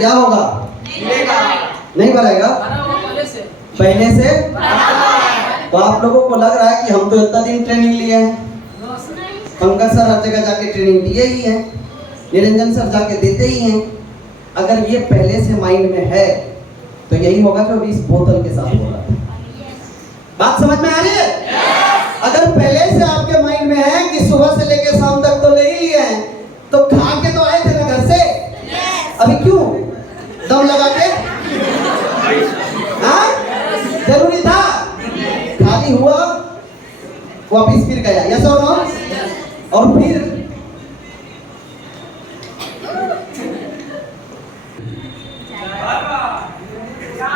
क्या होगा? नहीं बढ़ेगा पहले से। तो आप लोगों को लग रहा है कि हम तो इतना दिन ट्रेनिंग लिए हैं, पंकज सर हर जगह जाके ट्रेनिंग दिए ही हैं, निरंजन सर जाके देते ही हैं। अगर ये पहले से माइंड में है तो यही होगा जो अभी इस बोतल के साथ हो रहा है। बात समझ में आ रही है? अगर पहले से आपके माइंड में है कि सुबह से लेकर शाम तक तो ले ही लिए हैं, तो खा के तो आए थे ना घर से, अभी क्यों दम लगा के? हाँ, जरूरी था? खाली हुआ वापिस फिर गया, यस और नो? और फिर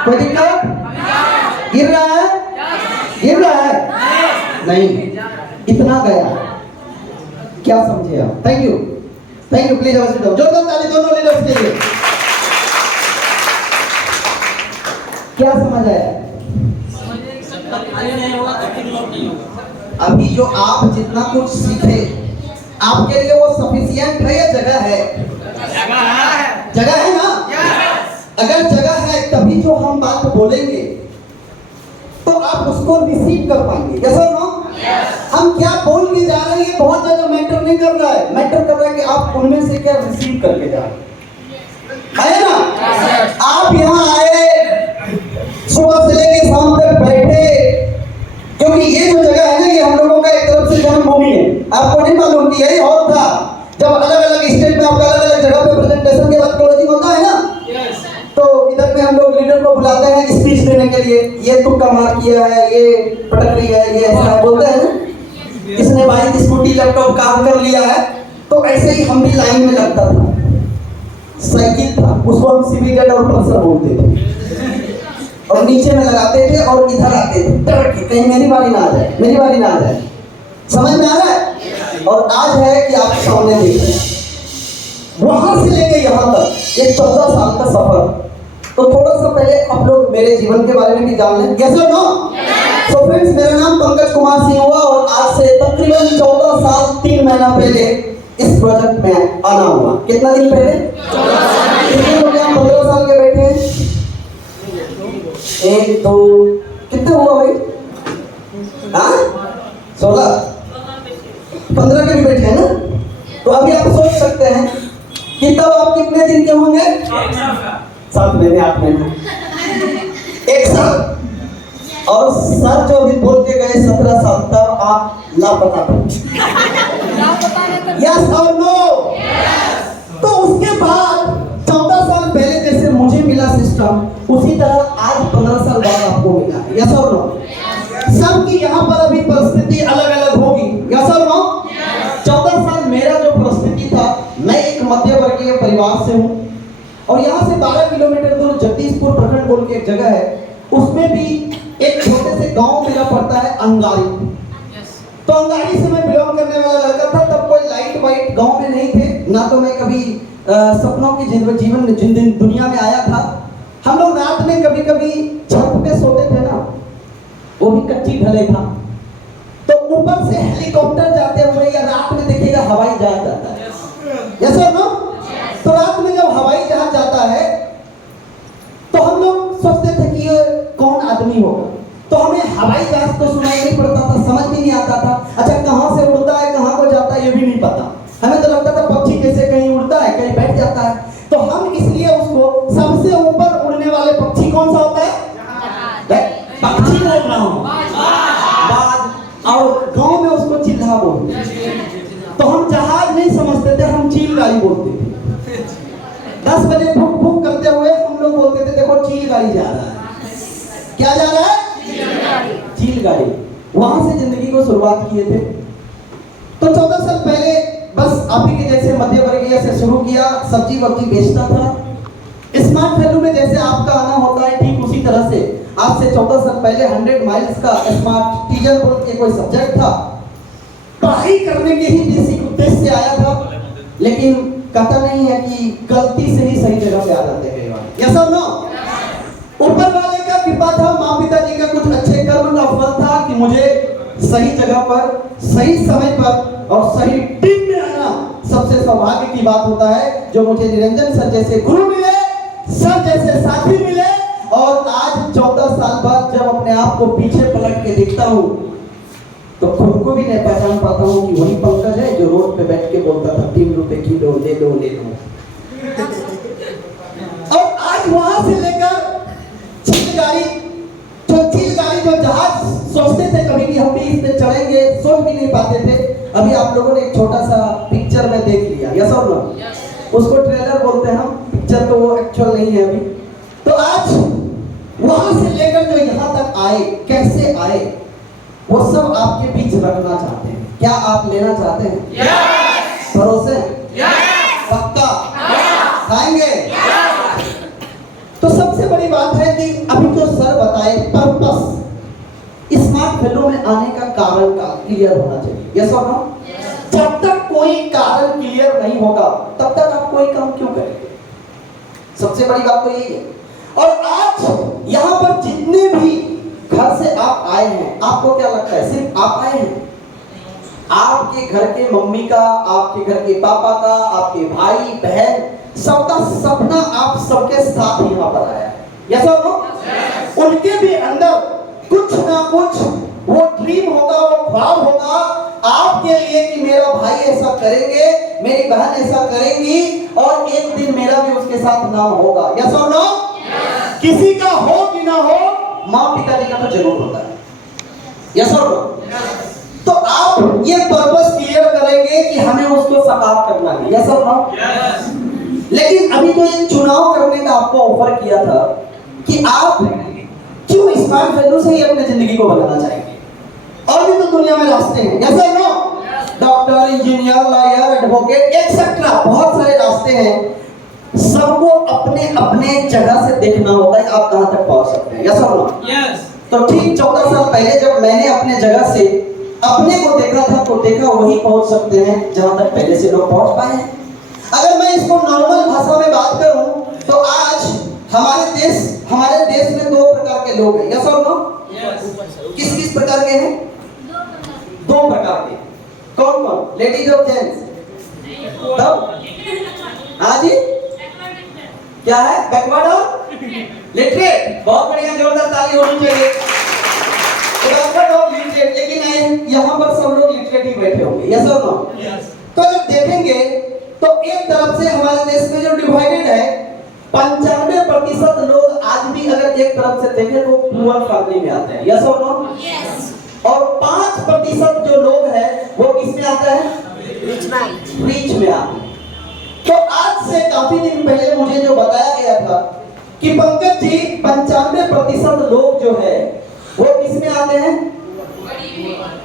कोई दिक्कत? गिर रहा है? गिर रहा है? नहीं, इतना गया। क्या समझे आप? Thank you, thank you. Please जोरदार ताली दोनों लीडर्स के लिए। क्या समझ आया? अभी जो आप जितना कुछ सीखे आपके लिए वो सफिशिएंट है या जगह है? जगह है ना? अगर जगह है तभी जो हम बात बोलेंगे तो आप उसको रिसीव कर पाएंगे, यस और नो? हम क्या बोल के जा रहे हैं ये बहुत ज्यादा मैटर नहीं कर रहा है, मैटर कर रहा है कि आप उनमें से क्या रिसीव करके जा रहे हैं ना? आप यहाँ आए, सुबह से लेकर शाम तक बैठे, क्योंकि ये जो जगह है ना ये हम लोगों का एक तरफ से जन्मभूमि है। आपको नहीं मालूम कि यही हॉल था जब अलग अलग स्टेट में आपका अलग अलग जगह पे प्रेजेंटेशन के बाद क्लोजिंग होता है ना, तो इधर में हम लोग लीडर को बुलाते हैं स्पीच देने के लिए। ये तुक्का मार किया है, ये पटक रही है, ये ऐसा बोलते हैं ना, इसने बाइक स्कूटी लैपटॉप काम कर लिया है। तो ऐसे ही हम भी लाइन में लगता था, साइकिल था, उसको हम सिविगेट और पल्सर बोलते थे, और नीचे में लगाते थे और इधर आते थे डर के कहीं मेरी बारी ना आ जाए, मेरी बारी ना आ जाए। समझ में आ रहा है? और आज है कि आप सामने देख रहे हैं, वहां से लेके यहाँ तक ये 14 साल का सफर। तो थोड़ा सा पहले आप लोग मेरे जीवन के बारे में भी जान लें, यस और नो? सो फ्रेंड्स, मेरा नाम पंकज कुमार सिंह हुआ और आज से तकरीबन 14 साल 3 महीना पहले इस प्रोजेक्ट में आना हुआ। कितना दिन पहले? 14 साल। कितने लोग यहाँ 15 साल के बैठे हैं? 1 2 कितने हुआ भाई? हाँ 16 15 के भी बैठे हैं ना? तो अभी आप सोच सकते हैं कि तब आप कितने दिन के होंगे? 7 महीने 8 महीने 1 साल। और सर जो अभी बोल के गए 17 साल, तब आप लापता थे, यस और नो? तो उसके बाद 14 साल पहले जैसे मुझे मिला सिस्टम, उसी तरह आज 15 साल बाद आपको मिला है, यस और नो? सबकी यहाँ पर अभी परिस्थिति अलग अलग होगी, यस और नो? 14 साल मेरा जो परिस्थिति था, मैं एक मध्य वर्गीय परिवार से हूँ और यहाँ से 12 किलोमीटर दूर जगदीशपुर प्रखंड बोल के एक जगह है, उसमें भी एक छोटे से गांव मेरा पड़ता है अंगारी। तो अंगारी से मैं बिलोंग करने वाला लड़का था। तब कोई लाइट वाइट गांव में नहीं थे, ना तो मैं कभी सपनों की जीवन दुनिया में आया था। हम लोग रात में कभी कभी छत पे सोते थे ना, वो भी कच्ची ढले था, तो ऊपर से हेलीकॉप्टर जाते हुए या रात में देखिएगा हवाई जहाज जाता है, यस और नो? तो रात में जब हवाई जहाज जाता है तो हम लोग सोचते थे कि ये कौन आदमी होगा। तो हमें हवाई जहाज तो सुनाई नहीं पड़ता था, समझ भी नहीं आता था, अच्छा कहाँ से उड़ता है, कहाँ को जाता है, ये भी नहीं पता। हमें तो लगता था पक्षी कैसे कहीं उड़ता है, कहीं बैठ जाता है। तो हम इसलिए उसको सबसे ऊपर उड़ने वाले पक्षी कौन सा होता है? पक्षी बोल रहा हूँ, और गांव में उसको चिल्हा बोलते। तो हम जहाज नहीं समझते थे, हम चील गाड़ी बोलते थे। 10 बजे फुक फुक करते हुए हम लोग बोलते थे देखो चील गाड़ी जा रहा है। क्या जा रहा है? चील गाड़ी। वहां से जिंदगी को शुरुआत किए थे। तो 14 साल पहले बस आप ही के जैसे मध्य वर्गीय से शुरू किया, सब्जी वब्जी बेचता था। स्मार्ट वैल्यू में जैसे आपका आना होता है ठीक उसी तरह से आज से 14 साल पहले 100 माइल्स का स्मार्ट टीचर बोल के कोई सब्जेक्ट था। पढ़ाई करने के ही बेसिक उद्देश्य से आया था, लेकिन कहता नहीं है कि गलती से ही सही जगह पे आ जाते हैं कई बार, यस और नो? ऊपर वाले का कृपा था, माँ पिता जी का कुछ अच्छे कर्म का फल था कि मुझे सही जगह पर सही समय पर और सही टीम में आना सबसे सौभाग्य की बात होता है। जो मुझे निरंजन सर जैसे गुरु मिले, सर जैसे साथी मिले, और आज 14 साल बाद जब अपने आप को पीछे पलट के देखता हूँ तो खुद को भी नहीं पहचान पाता हूँ कि वही पंकज है जो रोड पे बैठ के बोलता था 3 रुपए किलो ले लो ले लो। और आज वहां से लेकर चिलगाड़ी जो जहाज सोचते थे कभी कि हम भी इस पे चढ़ेंगे, सोच भी नहीं पाते थे। अभी आप लोगों ने एक छोटा सा पिक्चर में देख लिया, यस और नो? उसको ट्रेलर बोलते हैं हम, पिक्चर तो वो एक्चुअल नहीं है अभी। तो आज वहां से लेकर जो यहाँ तक आए, कैसे आए, वो सब आपके बीच रखना चाहते हैं। क्या आप लेना चाहते हैं? yes! भरोसे? yes! पक्का? yes! खाएंगे? yes! तो सबसे बड़ी बात है कि अभी जो सर बताए पर्पस, स्मार्ट फील्डों में आने का कारण का क्लियर होना चाहिए, यस और नो? जब तक कोई कारण क्लियर नहीं होगा तब तक आप कोई काम क्यों करेंगे? सबसे बड़ी बात तो यही है। और आज यहाँ पर जितने भी घर से आप आए हैं, आपको क्या लगता है सिर्फ आप आए हैं? आपके घर के मम्मी का, आपके घर के पापा का, आपके भाई बहन सबका सपना आप सबके साथ यहाँ पर आया है, यस और नो? उनके भी अंदर कुछ ना कुछ वो ड्रीम होगा, वो ख्वाब होगा आपके लिए कि मेरा भाई ऐसा करेंगे, मेरी बहन ऐसा करेंगी और एक दिन मेरा भी उसके साथ नाम होगा, यस और नो? किसी का हो कि ना हो, माँ पिताजी का तो जरूर होता है, यस और नो? तो आप ये पर्पस क्लियर करेंगे कि हमें उसको साकार करना है, यस और नो? लेकिन अभी तो एक चुनाव करने का आपको ऑफर किया था कि आप क्यों स्मार्ट वैल्यू से ही अपनी जिंदगी को बनाना चाहेंगे। और भी तो दुनिया में रास्ते हैं, यस और no? Doctor, engineer, lawyer, advocate etcetera बहुत सारे रास्ते हैं। सबको अपने अपने जगह से देखना होता है आप कहां तक पहुंच सकते हैं, यस और नो? तो ठीक 14 साल पहले जब मैंने अपने जगह से अपने को देखा था तो देखा वही पहुंच सकते हैं जहां तक पहले से लोग पहुंच पाए हैं। अगर मैं इसको नॉर्मल भाषा में बात करूं तो आज हमारे देश में 2 प्रकार के लोग हैं, यस और नो? किस किस प्रकार के हैं? 2 प्रकार के। कौन कौन? लेडीज और जेंट्स? हाँ जी, क्या है? बैकवर्ड और लिटरेट। बहुत बढ़िया, जोरदार ताली होनी चाहिए। बैकवर्ड और लिटरेट, लेकिन यहाँ पर सब लोग लिटरेट ही बैठे होंगे, यस और नो? तो जब देखेंगे तो एक तरफ से हमारे देश में जो डिवाइडेड है 95% लोग आज भी अगर एक तरफ से देखें तो पुअर फैमिली में आते हैं, यस और नो? और 5% जो लोग हैं वो किस में आते हैं? रिच में आते हैं। तो आज से काफी दिन पहले मुझे जो बताया गया था कि पंकज जी 95% लोग जो है वो किस में आते हैं?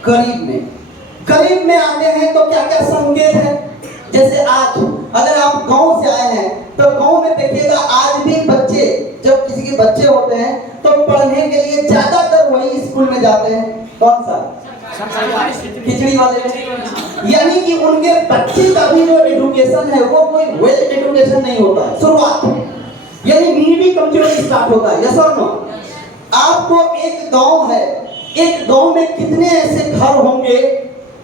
गरीब में आते हैं। तो क्या क्या संकेत है? जैसे आज अगर आप गांव से आए हैं तो गांव में देखिएगा आज भी बच्चे, जब किसी के बच्चे होते हैं तो पढ़ने के लिए ज्यादातर वही स्कूल में जाते हैं। कौन सा? खिचड़ी वाले। यानी कि उनके बच्चे का भी जो एजुकेशन है वो कोई वेल एजुकेशन नहीं होता है, शुरुआत यानी नीडी कमजोरी स्टार्ट होता है, यस और नो? आपको एक गांव है, एक गांव में कितने ऐसे घर होंगे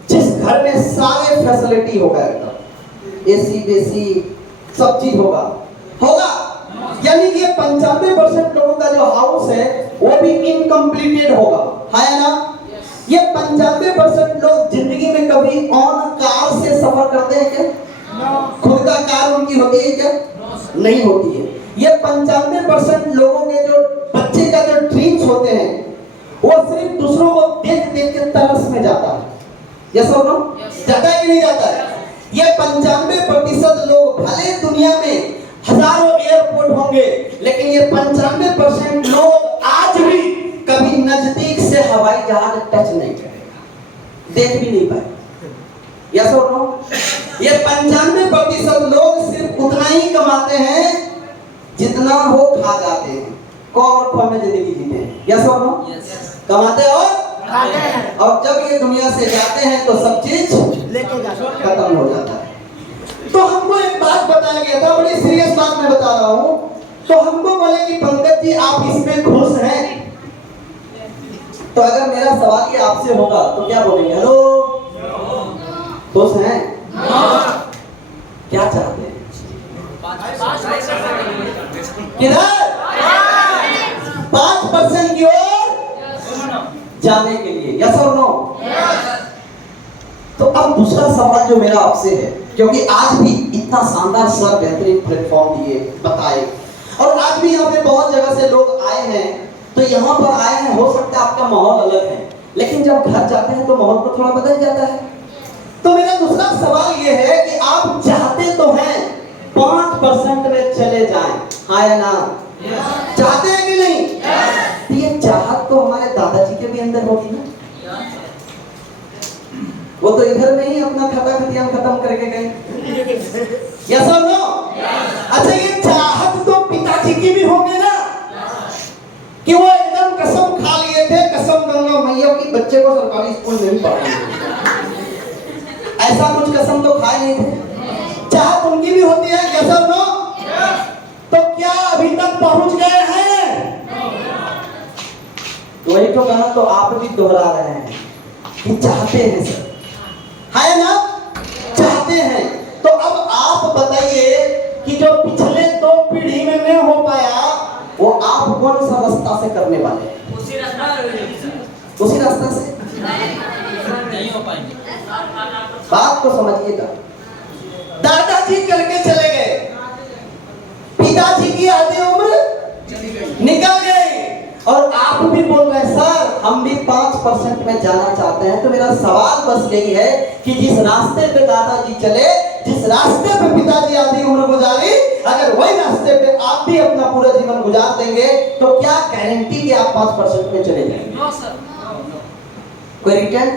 जिस घर में सारे फैसिलिटी होगा, एकदम एसी बेसी सब चीज होगा। यानी कि 95% लोगों का जो हाउस है वो भी इनकम्प्लीटेड होगा, है ना? ये 95% लोग जिंदगी में कभी ऑन कार से सफर करते हैं क्या? खुद का कार उनकी होती है क्या? नहीं होती है। ये 95% लोगों के जो बच्चे का जो ड्रीम्स होते हैं वो सिर्फ दूसरों को देख देख के तरस में जाता है, यस और नो? जाता है कि नहीं जाता है? ये 95% लोग, भले दुनिया में हजारों एयरपोर्ट होंगे लेकिन ये 95% लोग आज भी कभी नजदीक से हवाई जहाज टच नहीं करेगा, देख भी नहीं पाए, यस और नो? ये 95% लोग सिर्फ उतना ही कमाते हैं जितना हो खा जाते हैं, कौन में जिंदगी जीते हैं, यस और नो? कमाते और खाते हैं, और जब ये दुनिया से जाते हैं तो सब चीज लेके खत्म हो जाता है। तो हमको एक बात बताया गया था, बड़ी सीरियस बात मैं बता रहा हूँ। तो हमको बोले कि पंकज जी आप इसमें खुश हैं? तो अगर मेरा सवाल ये आपसे होगा तो क्या बोलेंगे? हेलो, खुश हैं? क्या चाहते हैं? किधर? 5% की ओर जाने के लिए। यस और नो? तो अब दूसरा सवाल जो मेरा आपसे है, क्योंकि आज भी इतना शानदार सर बेहतरीन प्लेटफॉर्म दिए, बताए, और आज भी यहाँ पे बहुत जगह से लोग आए हैं, तो यहाँ पर आए हैं, हो सकता है आपका माहौल अलग है, लेकिन जब घर जाते हैं तो माहौल तो थोड़ा बदल जाता है। तो मेरा दूसरा सवाल ये है कि आप चाहते तो हैं 5% में चले जाएं, हाँ या ना? चाहते हैं कि नहीं? तो ये चाहत तो हमारे दादाजी के भी अंदर होगी ना। वो तो इधर में ही अपना खाता खतियान खत्म करके गए। यस और नो? अच्छा, ये चाहत तो पिताजी की भी होगी ना, कि वो एकदम कसम खा लिए थे, कसम गंगा मैया की बच्चे को सरकारी स्कूल में भी पढ़ाएंगे। ऐसा कुछ कसम तो खाए नहीं थे। चाहत उनकी भी होती है। यस और नो? तो क्या अभी तक पहुंच गए हैं? वही तो कहा, तो आप भी दोहरा रहे हैं कि चाहते हैं सर, है ना? चाहते हैं। तो अब आप बताइए कि जो पिछले 2 पीढ़ी में नहीं हो पाया, वो आप कौन सा रास्ता से करने वाले हैं? उसी रास्ता से नहीं हो पाएंगे। बात को समझिएगा। दादाजी करके चले गए, पिताजी की आधी उम्र निकल गई, और आप भी बोल रहे हैं सर हम भी 5% में जाना चाहते हैं। तो मेरा सवाल बस यही है कि जिस रास्ते पे दादाजी चले, जिस रास्ते पे पिताजी आधी उम्र गुजारी, अगर वही रास्ते पे आप भी अपना पूरा जीवन गुजार देंगे, तो क्या गारंटी कि आप 5% में चले जाएंगे? No sir. कोई रिटर्न,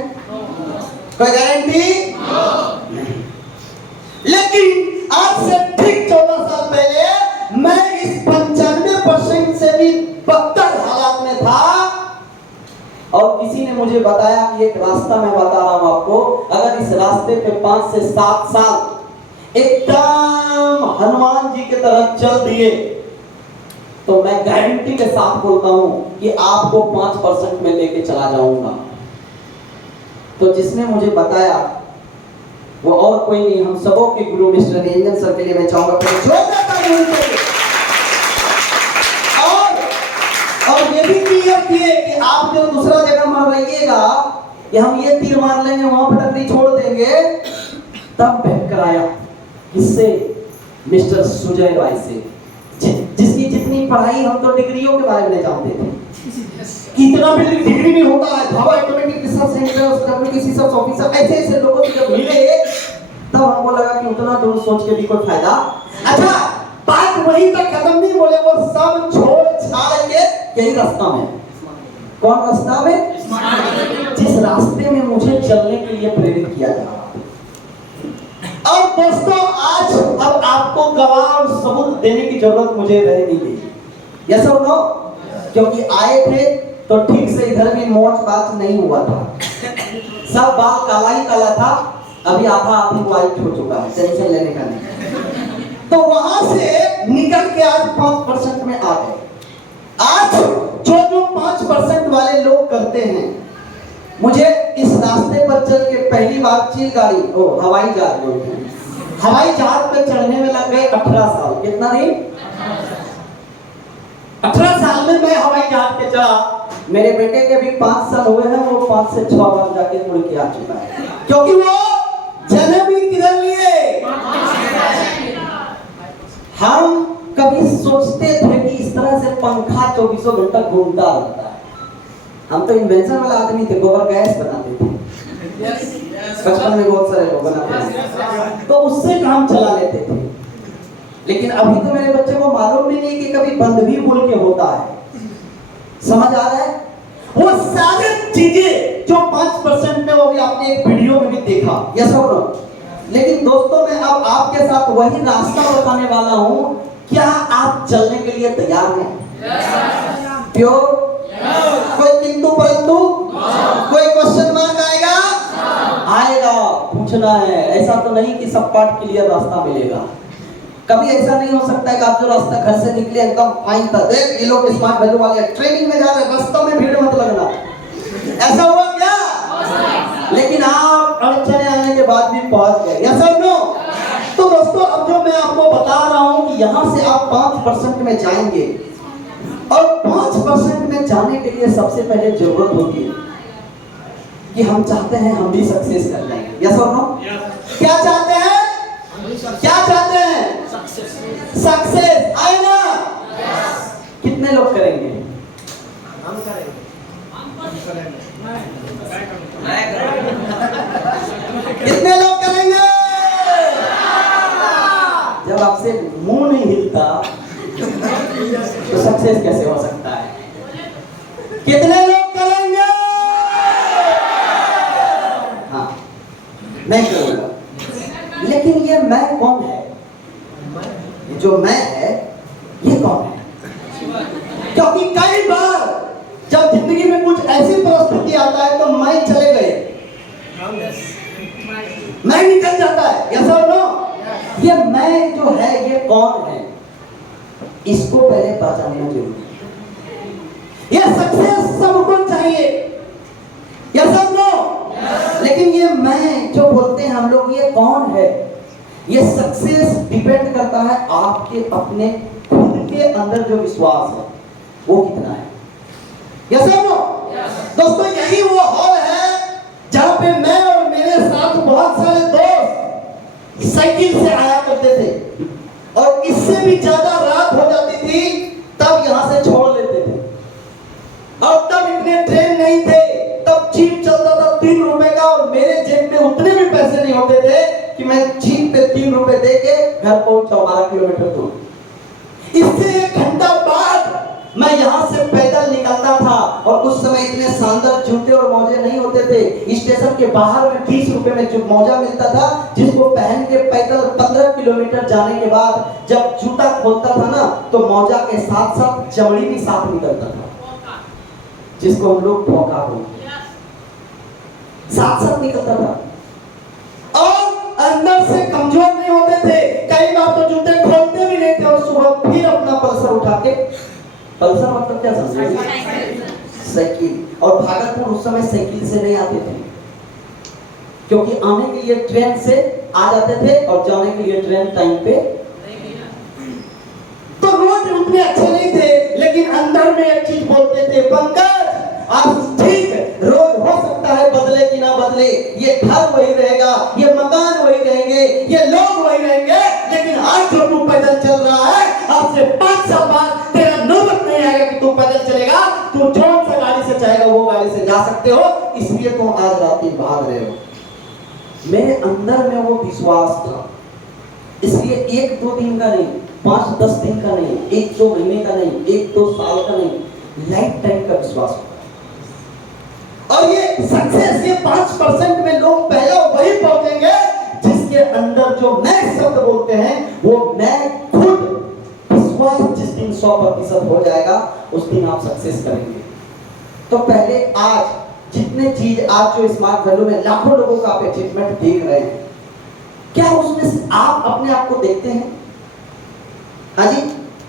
कोई गारंटी? लेकिन आज से ठीक 14 साल पहले मैं इस 95% से भी बदतर हालात में था, और किसी ने मुझे बताया कि एक रास्ता मैं बता रहा हूं आपको, अगर इस रास्ते पे 5 से 7 साल एकदम हनुमान जी की तरह चल दिए, तो मैं गारंटी के साथ बोलता हूं कि आपको 5% में लेके चला जाऊंगा। तो जिसने मुझे बताया वो और कोई नहीं, हम सबों के गुरु मिस्टर निरंजन सर के लिए मैं चाहूंगा और ये भी क्लियर किए कि आप जो दूसरा जगह मार रहिएगा, कि हम ये तीर मार लेंगे, वहां पर टकरी छोड़ देंगे, तब बैठ कर आया किससे? मिस्टर सुजय राय से, जिसकी जितनी पढ़ाई हम तो डिग्रियों के बारे में जानते थे, कितना भी डिग्री भी होता है, Bhabha automatic research centre, WPC research officer, ऐसे लोगों से जब मिले, तब हमको लगा कि उतना दूर सोच के भी कोई फायदा। अच्छा, बात वहीं तक खत्म नहीं, बोले वो सब छोड़ छाड़ के यही रास्ता में। कौन रास्ता में? जिस रास्ते में मुझे चलने के लिए प्रेरित किया जा रहा है। और दोस्तों, आज अब आपको गवाह और सबूत देने की जरूरत मुझे रह नहीं गई। यस और नो? क्योंकि आए थे तो ठीक से इधर भी मोच बात नहीं हुआ था, सब बाल काला ही काला था, अभी आधा आधी व्हाइट हो चुका है, टेंशन लेने का नहीं। तो वहां से निकल के आज 5% में आ गए। आज जो 5% वाले लोग करते हैं, मुझे इस रास्ते पर चल के पहली बार चिल गाड़ी हवाई जहाज पे चढ़ने में लग गए 18 साल। कितना दिन? 18 साल में मैं हवाई जहाज पे चढ़ा। मेरे बेटे के भी 5 साल हुए हैं, वो 5 से 6 बार जाके मुड़ के आ चुका है, क्योंकि वो जन्म ही किधर लिए। हम कभी सोचते थे कि इस तरह से पंखा 24 घंटा घूमता रहता है। हम तो इन्वेंशन वाला आदमी थे, गोबर गैस बनाते थे, बचपन में बहुत सारे लोग बनाते थे, तो उससे काम चला लेते थे। लेकिन अभी तो मेरे बच्चे को मालूम भी नहीं कि कभी बंद भी बोल के होता है। समझ आ रहा है? वो सारी चीजें जो 5% में, वो भी आपने एक वीडियो में भी देखा। यस और नो? लेकिन दोस्तों, मैं अब आपके साथ वही रास्ता बताने वाला हूं। क्या आप चलने के लिए तैयार हैं? प्योर? कोई किंतु परंतु? कोई क्वेश्चन मार्क आएगा? आएगा, पूछना है। ऐसा तो नहीं कि सब पार्ट क्लियर रास्ता मिलेगा। कभी ऐसा नहीं हो सकता है कि आप जो रास्ता घर से निकले एकदम फाइन था, देख ये लोग स्मार्ट वैल्यू वाले ट्रेनिंग में जा रहे हैं, रास्ते में भीड़ मत लगना, ऐसा हुआ क्या? लेकिन आप अड़चने आने के बाद भी पहुंच गए। यस और नो? तो दोस्तों, अब जो मैं आपको बता रहा हूं कि यहां से आप 5% में जाएंगे, और 5% में जाने के लिए सबसे पहले जरूरत होती है कि हम चाहते हैं हम भी सक्सेस कर जाएंगे। यस और नो? क्या चाहते हैं? क्या चाहते हैं? सक्सेस। आए ना? कितने लोग करेंगे? हम करेंगे। कितने लोग करेंगे? जब आपसे मुंह नहीं हिलता तो सक्सेस कैसे हो सकता है? कितने लोग करेंगे? हाँ, मैं करूंगा। लेकिन ये मैं कौन है? ये जो मैं है ये कौन है? क्योंकि कई बार जब जिंदगी में कुछ ऐसी परिस्थिति आता है तो मैं चले गए, मैं निकल जाता है। यस और नो? ये मैं जो है ये कौन है, इसको पहले पहचानना जरूरी है। ये सक्सेस सबको चाहिए। यस और नो? लेकिन ये मैं जो बोलते हैं हम लोग, ये कौन है? ये सक्सेस डिपेंड करता है आपके अपने खुद के अंदर जो विश्वास है वो कितना है। यस और नो? दोस्तों, यही वो हॉल है जहां पे मैं और मेरे साथ बहुत सारे दोस्त साइकिल से आया करते थे, और इससे भी ज्यादा रात हो जाती थी तब यहां से छोड़ लेते थे। और तब इतने ट्रेन नहीं थे, तब जीप चलता था 3 रुपए का, और मेरे जेब में उतने भी पैसे नहीं होते थे कि मैं जीप पे 3 रुपए दे के घर पहुंचा 12 किलोमीटर दूर। इससे 1 घंटा बाद मैं यहाँ से पैदल निकलता था, और उस समय इतने शानदार जूते और मोजे नहीं होते थे। स्टेशन के बाहर में 20 रुपए में जो मोजा मिलता था, जिसको पहन के पैदल 15 किलोमीटर जाने के बाद जब जूता खोलता था ना, तो मोजा के साथ साथ चमड़ी भी साथ निकलता था, जिसको हम लोग धोखा बोलते, साथ साथ निकलता था। और अंदर से कमजोर नहीं होते थे, कई बार तो जूते खोलते भी नहीं थे, और सुबह फिर अपना पल्सर उठा के, पल्सर मतलब क्या समझे? साइकिल। और भागलपुर उस समय साइकिल से नहीं आते थे, क्योंकि आने के लिए ट्रेन से आ जाते थे और जाने के लिए ट्रेन टाइम पे। तो रोड उतने अच्छे नहीं थे, लेकिन अंदर में एक चीज बोलते थे, पंकज आज ठीक रोड हो सकता है बदले कि ना बदले, ये घर वही रहेगा, ये मकान वही रहेंगे, ये लोग वही रहेंगे, लेकिन आज जो तू पैदल चल रहा है, आज से 5 साल बाद तेरा नौबत नहीं आएगा कि तू पैदल चलेगा। तू जौन सा गाड़ी से चाहेगा वो गाड़ी से जा सकते हो, इसलिए तुम आज रात दिन भाग रहे हो। मेरे अंदर में वो विश्वास था, इसलिए 1-2 दिन का नहीं, 5-10 दिन का नहीं, 1-2 महीने का नहीं, 1-2 साल का नहीं, लाइफ टाइम का विश्वास होता है। और ये सक्सेस, ये 5% में लोग पहले वही पहुंचेंगे जिसके अंदर जो मैं शब्द बोलते हैं वो मैं खुद विश्वास जिस दिन 100% हो जाएगा उस दिन आप सक्सेस करेंगे। तो पहले आज जितने चीज आज जो स्मार्ट वैल्यू में लाखों लोगों का आप अचीवमेंट देख रहे हैं, क्या उसमें से आप अपने आप को देखते हैं? हाँ जी,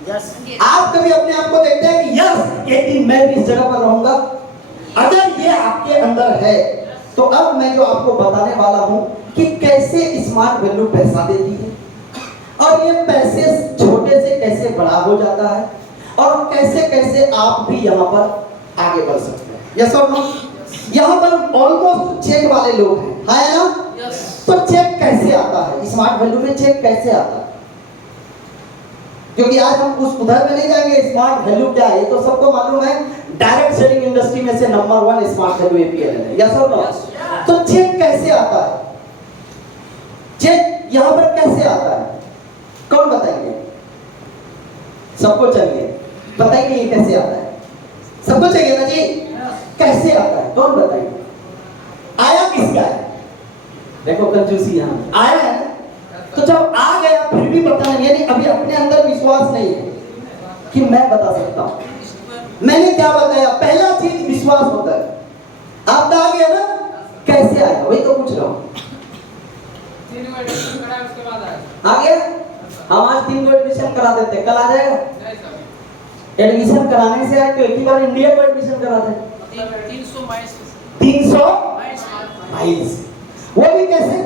यस। आप कभी अपने आप को देखते हैं कि यस एक दिन मैं भी इस जगह पर रहूंगा? अगर ये आपके अंदर है तो अब मैं जो आपको बताने वाला हूं कि कैसे स्मार्ट वैल्यू पैसा देती है, और ये पैसे छोटे से कैसे बड़ा हो जाता है, और कैसे कैसे आप भी यहाँ पर आगे बढ़ सकते हैं। यस और नो? यहाँ पर ऑलमोस्ट चेक वाले लोग हैं, है ना? तो चेक कैसे आता है? स्मार्ट वैल्यू में चेक कैसे आता है? क्योंकि आज हम उस उधर में नहीं जाएंगे स्मार्ट वैल्यू क्या है, तो सबको मालूम है डायरेक्ट सेलिंग इंडस्ट्री में से नंबर 1 स्मार्ट वैल्यू एपीएल है। यस और नो? तो चेक कैसे आता है? चेक यहां पर कैसे आता है? कौन बताएंगे? सबको चाहिए, बताइए ये कैसे आता है? सबको चाहिए ना जी? कैसे आता है कौन बताइए? आया किसका है? देखो कंजूसी यहां आया है, तो जब आ गया फिर भी पता नहीं, यानी अभी अपने अंदर विश्वास नहीं है कि मैं बता सकता हूं। मैंने क्या बताया? पहला चीज विश्वास होता है। आपका आ गया ना? कैसे आया वही तो पूछ रहा हूं। आ गया? हम आज 3 को एडमिशन करा देते, कल आ जाएगा? एडमिशन कराने से आए तो एक ही बार इंडिया को एडमिशन करा दे। 322 वो भी कैसे?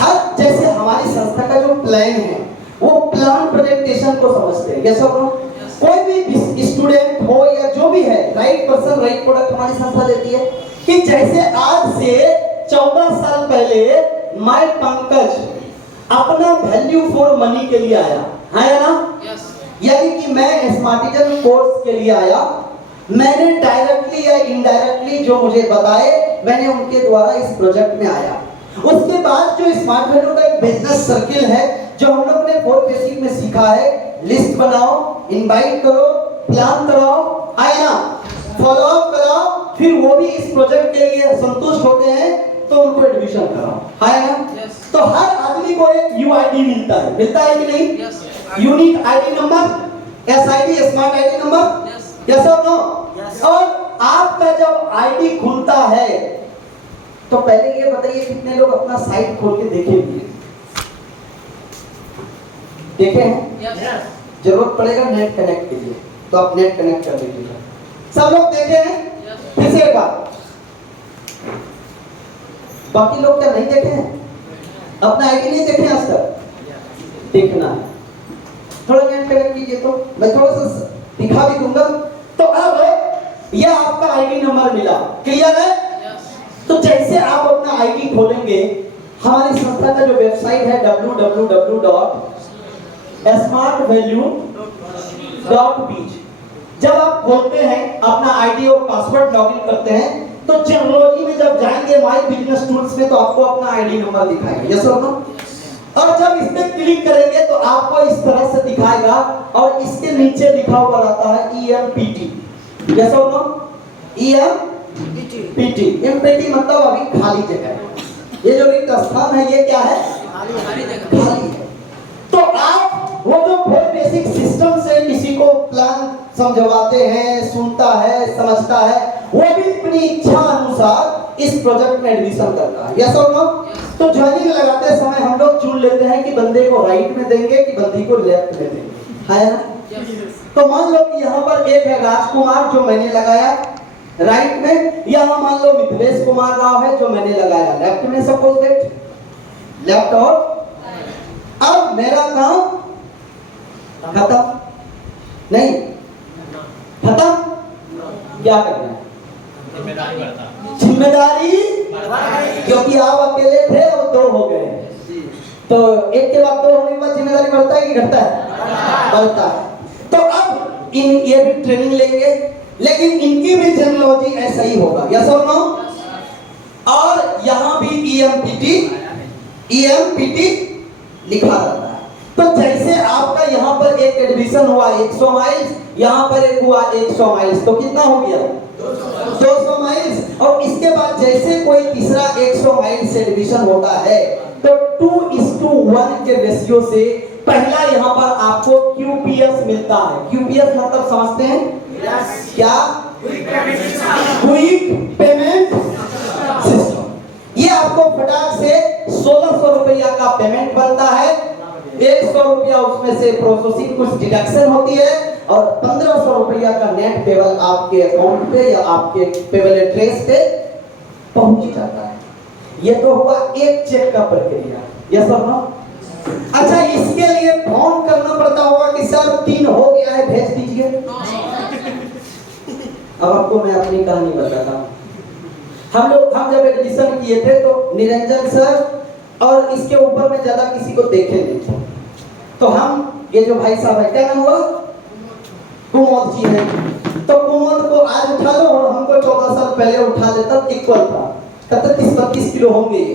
हर जैसे हमारी संस्था का जो प्लान है वो प्लान प्रेजेंटेशन को समझते हैं। यस और नो? कोई भी स्टूडेंट हो या जो भी है, राइट पर्सन राइट प्रोडक्ट हमारी संस्था देती है। कि जैसे आज से 14 साल पहले मैं पंकज अपना वैल्यू फॉर मनी के लिए आया ना? यानी कि मैं स्मार्टिजन कोर्स के लिए आया। मैंने डायरेक्टली या इनडायरेक्टली जो मुझे बताए, मैंने उनके द्वारा इस प्रोजेक्ट में आया। उसके बाद जो स्मार्ट वैल्यू का एक बिजनेस सर्किल है, जो हम लोग ने 4 बेसिक में सीखा है, लिस्ट बनाओ, इनवाइट करो, प्लान कराओ, आए ना, फॉलो अप कराओ, फिर वो भी इस प्रोजेक्ट के लिए संतुष्ट होते हैं तो उनको एडमिशन कराओ, आए ना। तो हर आदमी को एक यूआईडी मिलता है कि नहीं? Unique ID number, SID, smart ID number, yes और नो? और आपका जब आईडी खुलता है तो पहले ये बताइए कितने लोग अपना साइट खोल के देखे हैं? जरूरत पड़ेगा नेट कनेक्ट के लिए तो आप नेट कनेक्ट कर लीजिएगा। सब लोग देखे हैं? फिर से एक बार, बाकी लोग क्या नहीं देखे हैं? अपना आईडी नहीं देखे आज तक? देखना है, थोड़ा नेट कनेक्ट कीजिए तो मैं थोड़ा सा दिखा भी दूंगा। तो अब यह आपका आईडी नंबर मिला, क्लियर है? तो जैसे आप अपना आईडी खोलेंगे, हमारी संस्था का जो वेबसाइट है www.smartvalue.biz, जब आप खोलते हैं अपना आईडी और पासवर्ड लॉगिन करते हैं तो जनरली में जब जाएंगे माय बिजनेस टूल्स में तो आपको अपना आईडी नंबर दिखाएगा। यस और नो? और जब इस पे क्लिक करेंगे तो आपको इस तरह से दिखाएगा और इसके नीचे लिखा हुआ रहता है EMPT। यस और नो? EMPT, एम्प्टी मतलब अभी खाली जगह है। ये जो रिक्त स्थान है ये क्या है? खाली है। तो आप वो जो 4 बेसिक सिस्टम से किसी को प्लान समझवाते हैं, सुनता है, समझता है, वो भी अपनी इच्छा अनुसार इस प्रोजेक्ट में एडमिशन करता है। यस और नो? तो ज्वाइनिंग लगाते समय हम लोग चुन लेते हैं कि बंदे को राइट में देंगे कि बंदी को लेफ्ट में देंगे, है ना? तो मान लो कि यहाँ पर एक है राजकुमार जो मैंने लगाया राइट में, यहाँ मान लो मिथिलेश कुमार राव है जो मैंने लगाया लेफ्ट में। Suppose that left. और अब मेरा काम खत्म नहीं, खत्म क्या करना है? जिम्मेदारी, क्योंकि आप अकेले थे और 2 हो गए, तो एक के बाद 2 होने के बाद जिम्मेदारी बढ़ता है कि घटता है? बढ़ता है। तो अब ये भी ट्रेनिंग लेंगे, लेकिन इनकी भी जर्नलॉजी ऐसा ही होगा। यस और नो? और यहाँ भी EMPT लिखा रहता है। तो जैसे आपका यहाँ पर एक एडमिशन हुआ 100 माइल्स, यहाँ पर एक हुआ 100 माइल्स, तो कितना हो गया? 200 माइल्स। और इसके बाद जैसे कोई तीसरा 100 माइल्स से एडमिशन होता है तो 2:1 के रेशियो से पहला यहाँ पर आपको QPS मिलता है। QPS मतलब समझते हैं? क्या? Quick payment system. ये आपको फटाक से 1600 रुपया का पेमेंट बनता है। 100 रुपया उसमें से प्रोसेसिंग कुछ डिडक्शन होती है और 1500 रुपया का नेट पेबल आपके अकाउंट पे या आपके पेबल एड्रेस पे पहुंच जाता है। ये तो हुआ एक चेक का प्रक्रिया। यस और नो? अच्छा, इसके लिए फोन करना पड़ता होगा कि सर 3 हो गया है, भेज दीजिए। अब आपको मैं अपनी कहानी बताता हूँ। हम जब एडमिशन किए थे तो निरंजन सर और इसके ऊपर में ज्यादा किसी को देखे नहीं थे। तो हम ये जो भाई साहब है, क्या नाम हुआ? कुमोद जी हैं। तो कुमोद को आज उठा लो और हमको 14 साल पहले उठा लेता, इक्वल था। कहता 30-32 किलो होंगे ये,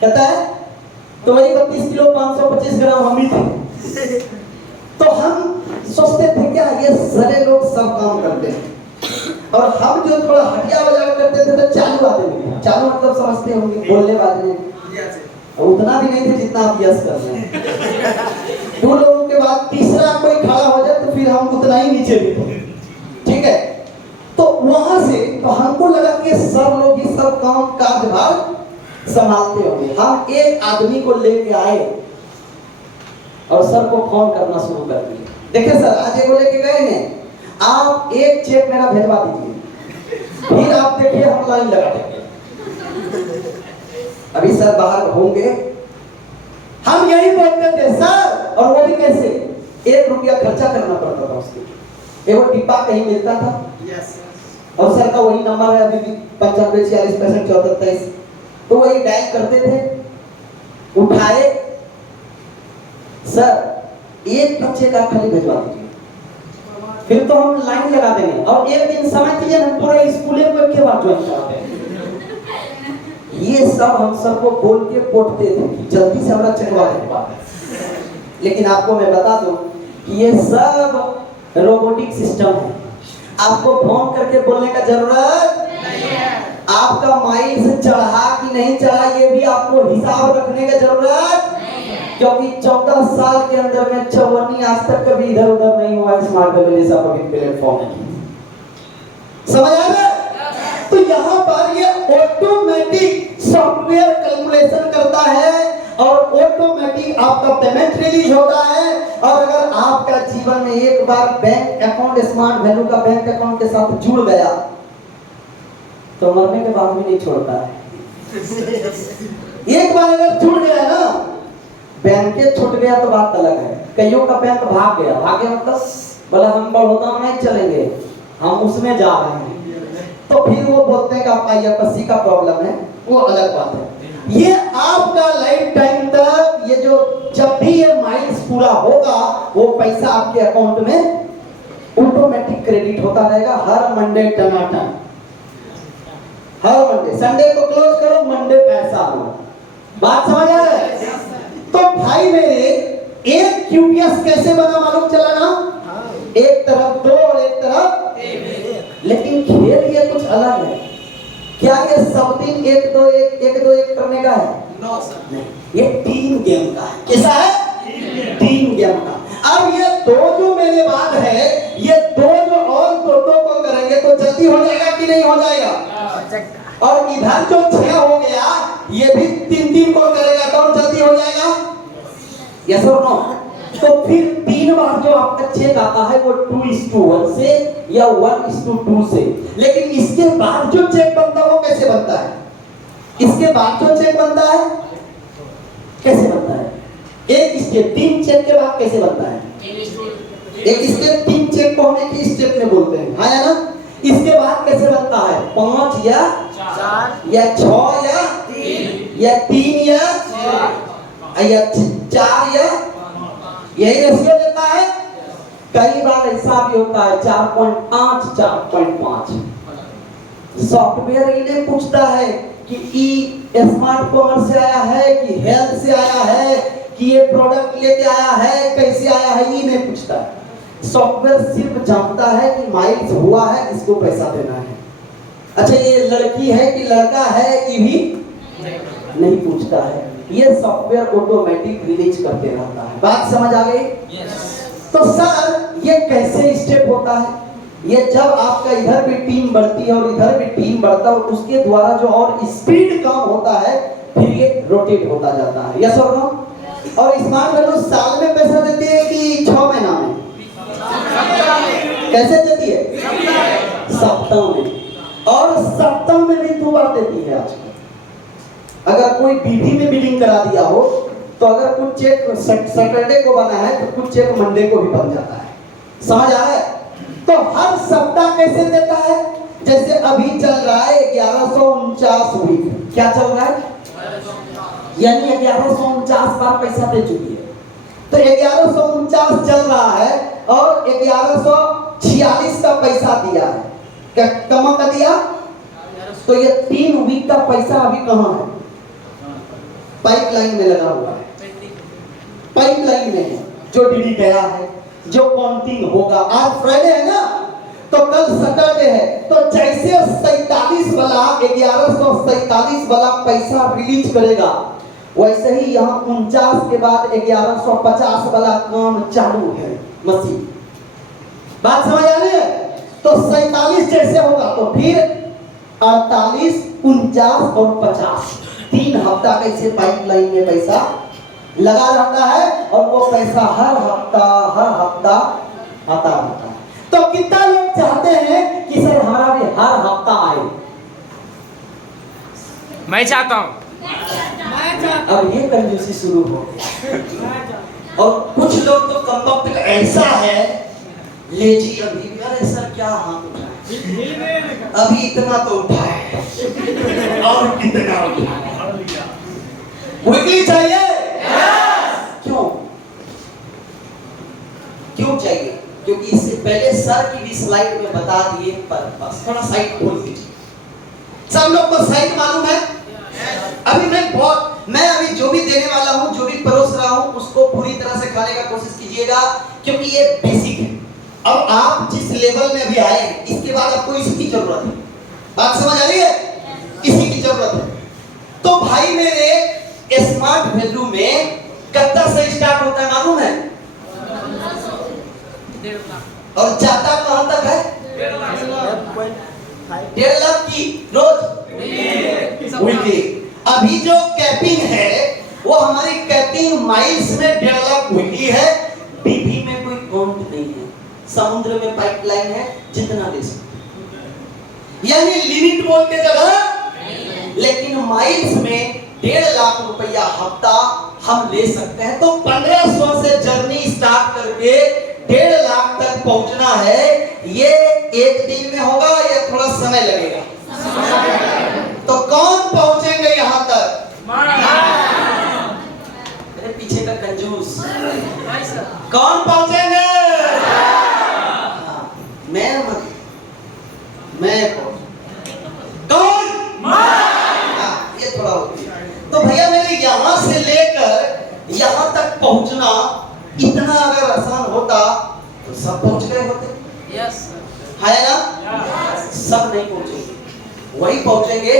कहता है तो वही 32 किलो 525 ग्राम हम ही थे। तो हम सोचते थे क्या ये सारे लोग सब काम करते हैं और हम जो थोड़ा हटिया बजा करते थे तो चालू आदमी। चालू मतलब समझते होंगे, बोलने वाले उतना भी नहीं थे जितना आप यस कर रहे हैं। 2 लोगों के बाद तीसरा कोई खड़ा हो जाए तो फिर हम उतना ही नीचे भी थे। ठीक है? तो वहां से तो हमको लगा कि सब लोग ही सब काम काज संभालते होंगे। हम एक आदमी को लेके आए और सर को फोन करना शुरू कर दिया। देखिए सर, आज ये लेके गए हैं, आप एक चेक मेरा भेजवा दीजिए, फिर आप देखिए हम लाइन लगा देंगे। अभी सर बाहर होंगे, हम यही बोलते थे सर, और वो भी कैसे, 1 रुपया खर्चा करना पड़ता था उसके लिए। एक वो डिब्बा कहीं मिलता था, और सर का वही नंबर है अभी भी 95 46 65 74 23, तो वही डायल करते थे, उठाए, सर एक बच्चे का खाली भिजवा दीजिए, फिर तो हम लाइन लगा देंगे। और एक दिन समय दीजिए, हम पूरे स्कूल को एक बार ज्वाइन कराते हैं। ये सब हम सबको बोल के पोटते थे कि जल्दी से हमारा चकवा दें। लेकिन आपको मैं बता दूं कि ये सब रोबोटिक सिस्टम है, आपको फोन करके बोलने का जरूरत नहीं है। आपका माइल से चढ़ा कि नहीं चढ़ा ये भी आपको हिसाब रखने का जरूरत नहीं है, क्योंकि 14 साल के अंदर में 54 आज तक कभी इधर उधर नहीं हुआ स्मार्ट वैल्यू जैसा पब्लिक प्लेटफॉर्म है। समझ आ रहा है? तो यहाँ पर ये ऑटोमेटिक सॉफ्टवेयर कैलकुलेशन करता है और ऑटोमेटिक आपका पेमेंट रिलीज होता है। और अगर आपका जीवन में एक बार बैंक अकाउंट स्मार्ट वैल्यू का बैंक अकाउंट के साथ जुड़ गया तो मरने के बाद भी नहीं छोड़ता है। एक बार अगर जुड़ गया ना, बैंक के छूट गया तो बात अलग है। कईयों का बैंक भाग गया मतलब बोला हम बड़ौदा नहीं चलेंगे, हम उसमें जा रहे हैं, तो फिर वो बोलते हैं कि आप IFSC का प्रॉब्लम है, वो अलग बात है। ये आपका लाइफ टाइम तक ये जो जब भी ये माइल्स पूरा होगा वो पैसा आपके अकाउंट में ऑटोमेटिक क्रेडिट होता रहेगा हर मंडे टनाटन। हर मंडे, संडे को क्लोज करो, मंडे पैसा लो। बात समझ आ रहा है? तो भाई मेरे एक QPS कैसे बना मालूम चला ना? एक तरफ 2 और एक तरफ 1। लेकिन खेल ये कुछ अलग है। क्या ये सब दिन 1 2 1 1 2 1 करने का है? नो सर, ये टीम गेम का है। कैसा है? टीम गेम का। अब ये 2 जो मेरे बाद है, ये 2 जो और 2 को करेंगे तो जल्दी हो जाएगा कि नहीं हो जाएगा? और इधर जो 6 हो गया, ये भी 3 को करेगा तो जल्दी हो जाएगा? यस और नो? तो फिर 3 बार जो आपका चेक आता है वो 2:1 से या 1:2 से। लेकिन इसके बाद जो चेक बनता है वो कैसे बनता है? इसके बाद जो चेक बनता है कैसे बनता है? एक स्टेप 3 चेक के बाद कैसे बनता है? एक स्टेप 3 चेक को हम एक स्टेप में बोलते हैं, हाँ या ना? इसके बाद कैसे बनता है? 5 या 4 या 6 या 3 या 3 या 4 या यही रेशियो देता है। कई बार ऐसा भी होता है 4.5 4.5। सॉफ्टवेयर इन्हें पूछता है कि ई स्मार्ट कॉमर्स से आया है कि हेल्थ से आया है कि ये प्रोडक्ट लेके आया है, कैसे आया है, ये नहीं पूछता है। सॉफ्टवेयर सिर्फ जानता है कि माइल्स हुआ है, इसको पैसा देना है। अच्छा ये लड़की है कि लड़का है, ये भी नहीं पूछता है। ये सॉफ्टवेयर ऑटोमेटिक रिलीज करते रहता है। बात समझ आ गई? तो सर ये कैसे स्टेप होता है? ये जब आपका इधर भी टीम बढ़ती है और इधर भी टीम बढ़ता है, और उसके द्वारा जो और स्पीड कम होता है, फिर ये रोटेट होता जाता है। यस और नो? और स्मार्ट वैल्यू साल में पैसा देती है कि 6 महीना में? कैसे देती है? सप्ताह में। और सप्ताह में भी 2 बार देती है आजकल। अगर कोई बीबी में बिलिंग करा दिया हो तो अगर कुछ चेक सैटरडे को बना है तो कुछ चेक मंडे को भी बन जाता है। समझ आ रहा है? तो हर सप्ताह कैसे देता है? जैसे अभी चल रहा है 1149 वीक। क्या चल रहा है? यानी 1149 बार पैसा दे चुकी है। तो 1149 चल रहा है और 1146 का पैसा दिया है। क्या कमा का दिया? तो ये 3 वीक का पैसा अभी कहाँ है? पाइपलाइन में लगा हुआ है। पाइपलाइन में है, जो डिली गया है, जो काउंटिंग होगा। आज फ्राइडे है ना, तो कल सैटरडे है। तो जैसे 47 वाला 1147 वाला पैसा रिलीज करेगा, वैसे ही यहाँ 49 के बाद 1150 वाला काम चालू है मशीन। बात समझ आ रही है? तो 47 जैसे होगा तो फिर 48, 49 और 50 3 हफ्ता कैसे पाइपलाइन में पैसा लगा रहता है और वो पैसा हर हफ्ता आता रहता है। तो कितना लोग चाहते हैं कि सर हमारा भी हर हफ्ता आए? मैं चाहता हूं। अब ये कंजूसी शुरू हो गई। और कुछ लोग तो कम वक्त ऐसा है, ले जी अभी भी, अरे सर क्या हाथ उठाए, अभी इतना तो उठाए और कितना उठाए, क्विकली चाहिए। क्यों क्यों चाहिए? क्योंकि इससे पहले सर की भी स्लाइड में बता दिए, पर बस थोड़ा साइड खोल दीजिए। सब लोग को साइड मालूम है? अभी मैं अभी जो भी देने वाला हूं, जो भी परोस रहा हूं, उसको पूरी तरह से खाने का कोशिश कीजिएगा, क्योंकि ये बेसिक है। अब आप जिस लेवल में अभी आए हैं, इसके बाद आपको इसकी जरूरत है। बात समझ आ रही है? इसी की जरूरत है। तो भाई मेरे, स्मार्ट वैल्यू में कितना से स्टार्ट होता है मालूम है? और जाता कहां तक है? 1.5 लाख की रोज वीकली। अभी जो कैपिंग है वो हमारी कैपिंग माइल्स में 1.5 लाख वीकली है। बीबी में कोई काउंट नहीं है, समुद्र में पाइपलाइन है, जितना ले सकते, यानी लिमिट बोल के जगह। लेकिन माइल्स में 1.5 लाख रुपया हफ्ता हम ले सकते हैं। तो 1500 से जर्नी स्टार्ट करके 1.5 लाख तक पहुंचना है। ये एक दिन में होगा या थोड़ा समय लगेगा? तो कौन पहुंचेंगे यहां तक? मेरे पीछे का कंजूस कौन पहुंचेंगे? मैं कौन? ये थोड़ा होती है। तो भैया मेरे यहां से लेकर यहां तक पहुंचना इतना अगर आसान होता तो सब पहुंच गए होते। यस है ना? सब नहीं पहुंचेंगे, वही पहुंचेंगे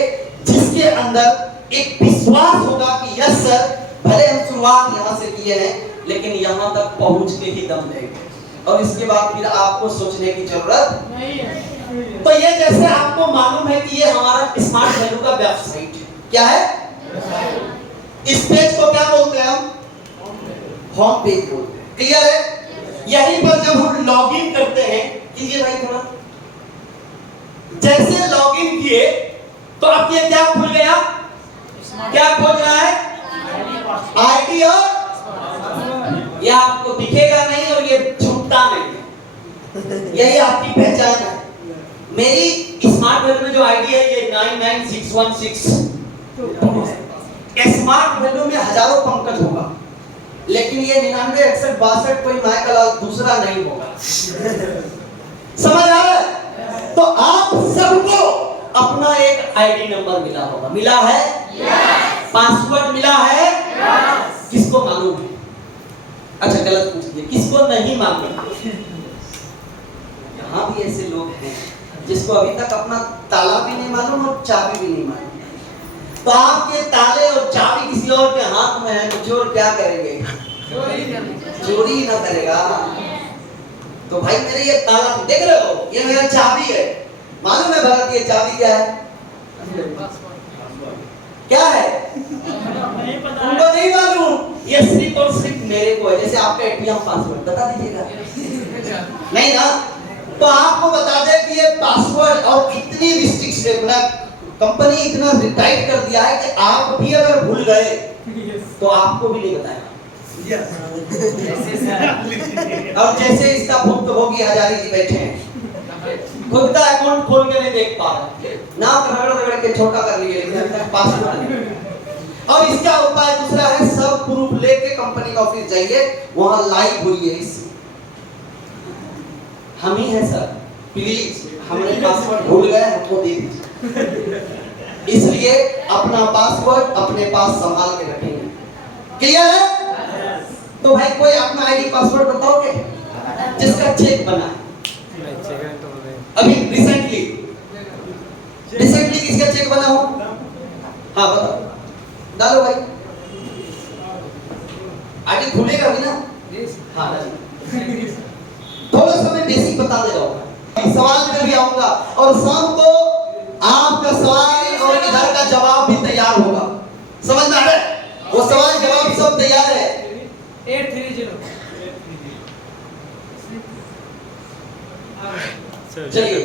जिसके अंदर एक विश्वास होगा कि यस सर, भले हम शुरुआत यहां से किए हैं, लेकिन यहां तक पहुंच के ही दम लेंगे, और इसके बाद फिर आपको सोचने की जरूरत नहीं है। तो ये जैसे आपको मालूम है कि ये हमारा स्मार्ट वैल्यू का वेबसाइट है। क्या है? इस पेज को क्या बोलते हैं हम? होम पेज बोलते हैं। क्लियर है? यहीं पर जब हम लॉगिन करते हैं, कीजिए भाई थोड़ा, जैसे लॉगिन किए तो अब ये क्या खुल गया? क्या खोज रहा है? आईडी, और ये आपको दिखेगा नहीं और ये छूटता नहीं, यही आपकी पहचान है। मेरी स्मार्ट वैल्यू में जो आईडी है ये 99616। स्मार्ट वैल्यू में हजारों पंकज होगा, लेकिन ये 99 61 62 कोई माइकल दूसरा नहीं होगा। समझ आ रहा है? तो आप सबको अपना एक आईडी नंबर मिला होगा। मिला है? यस। पासवर्ड मिला है? यस। किसको मालूम है? अच्छा गलत पूछ लिया, किसको नहीं मालूम? यहाँ भी ऐसे लोग हैं जिसको अभी तक अपना ताला भी नहीं मालूम और चाबी भी नहीं मालूम। तो आपके ताले और चाबी किसी और के हाथ में है, तो चोर क्या करेंगे? चोरी ना करेगा। तो भाई मेरे ये ताला देख रहे हो, ये मेरा चाबी है, मालूम है भरत ये चाबी क्या है? क्या है? उनको नहीं मालूम, ये सिर्फ और सिर्फ मेरे को है। जैसे आपका एटीएम पासवर्ड बता दीजिएगा। नहीं ना? तो आपको बता दे कि ये पासवर्ड, और इतनी रिस्ट्रिक्शन कंपनी इतना टाइट कर दिया है कि आप भी अगर भूल गए तो आपको भी नहीं बताएगा। अब जैसे इसका भुक्त भोगी हजारी जी बैठे हैं, खुद का अकाउंट खोल के नहीं देख पा रहे, नाम रगड़ के छोटा कर लिए, लेकिन अभी तक पासवर्ड नहीं। और इसका उपाय दूसरा है, सब प्रूफ लेके कंपनी का ऑफिस जाइए, वहां लाइव हुई है। इस हम ही है सर, प्लीज हमने पासवर्ड भूल गए, हमको दे दीजिए। इसलिए अपना पासवर्ड अपने पास संभाल के रखेंगे। क्लियर है? तो भाई कोई अपना आईडी पासवर्ड बताओगे जिसका चेक बना है? अभी रिसेंटली किसका चेक बना हो? हाँ बताओ, डालो भाई। आईडी खुलेगा भी ना? हाँ थोड़ा सा मैं बेसिक बता दे रहा हूँ, सवाल पे भी आऊंगा, और शाम को आपका सवाल और इधर का जवाब भी तैयार होगा। समझ में आ रहा है? वो सवाल जवाब सब तैयार है। 830 चलिए,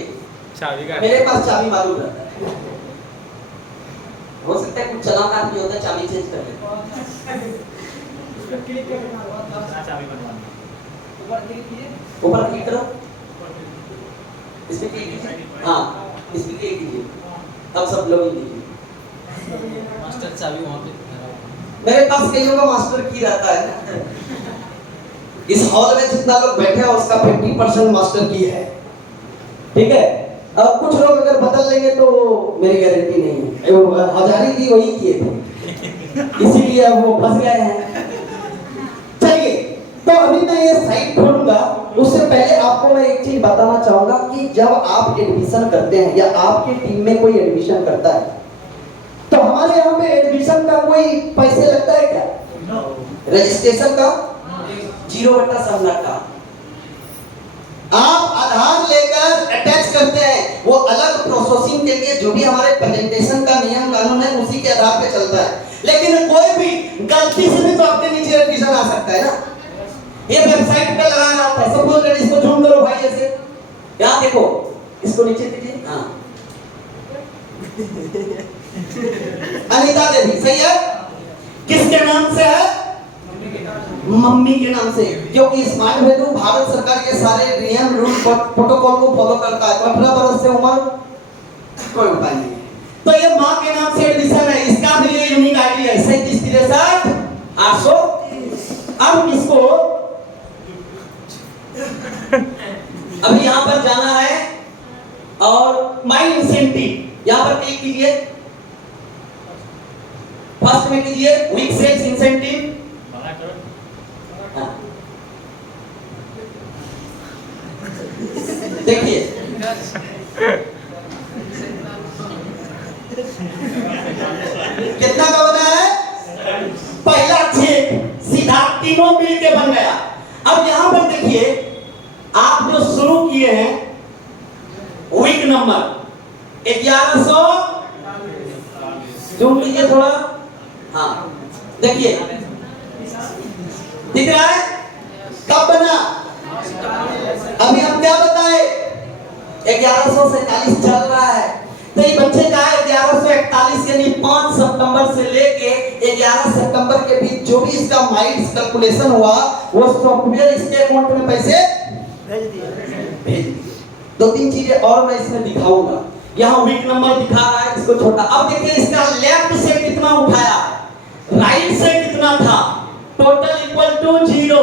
चाबी का मेरे पास चाबी मालूम रहता है। हो सकता है कुछ चलाना नहीं होता, चाबी चेंज कर ले। ऊपर क्लिक करो, इस पे क्लिक कीजिए, हाँ इस पे क्लिक कीजिए, अब सब लोग कीजिए। मास्टर चाबी वहाँ पे मेरे पास कईयों का मास्टर की रहता है ना। इस हॉल में जितना लोग बैठे हैं उसका 50% मास्टर की है, ठीक है। अब कुछ लोग अगर बदल लेंगे तो मेरी गारंटी नहीं है। वो हजारी जी वही किए थे, इसीलिए अब वो फंस गए हैं। चलिए, तो अभी मैं ये साइट खोलूंगा, उससे पहले आपको मैं एक चीज बताना चाहूंगा कि जब आप एडमिशन करते हैं या आपकी टीम में कोई एडमिशन करता है तो हमारे यहाँ पे एडमिशन का कोई पैसे लगता है क्या? रजिस्ट्रेशन का 0/7 का। आप आधार लेकर अटैच करते हैं, वो अलग प्रोसेसिंग के लिए जो भी हमारे प्रेजेंटेशन का नियम कानून है उसी के आधार पे चलता है। लेकिन कोई भी गलती से भी तो आपके नीचे एडमिशन आ सकता है ना। ये वेबसाइट पे लगाना आता है, सपोज दैट इसको जूम करो भाई, ऐसे यहाँ देखो, इसको नीचे कीजिए, हाँ अनीता देवी, सही है। किसके नाम से है? मम्मी के नाम से, क्योंकि स्मार्ट वैल्यू भारत सरकार के सारे नियम रूल प्रोटोकॉल को फॉलो करता है। 18 वर्ष से उम्र कोई उपाय नहीं है। तो ये माँ के नाम से एडमिशन है, इसका भी ये यूनिक आईडी है 3763 800। अब इसको अभी यहाँ पर जाना है और माई इंसेंटिव यहाँ पर क्लिक कीजिए। फर्स्ट में कीजिए वीक सेल्स इंसेंटिव, देखिए कितना का बना है? पहला चेक सीधा तीनों मिल के बन गया। अब यहां पर देखिए, आप जो शुरू किए हैं वीक नंबर 1100, जूम कीजिए थोड़ा, हाँ देखिए दिख रहा है कब बना? अभी हम क्या बताए? 1147 चल रहा है, तो ये बच्चे का 1141 यानी 5 सितंबर से लेके 11 सितंबर के बीच जो भी इसका माइल्स कैलकुलेशन हुआ वो सॉफ्टवेयर इसके अकाउंट में पैसे भेज दिए। दो तीन चीजें और मैं इसमें दिखाऊंगा। यहाँ वीक नंबर दिखा रहा है, इसको छोटा। अब देखिए इसका लेफ्ट से कितना उठाया, राइट से कितना था, टोटल इक्वल टू 0।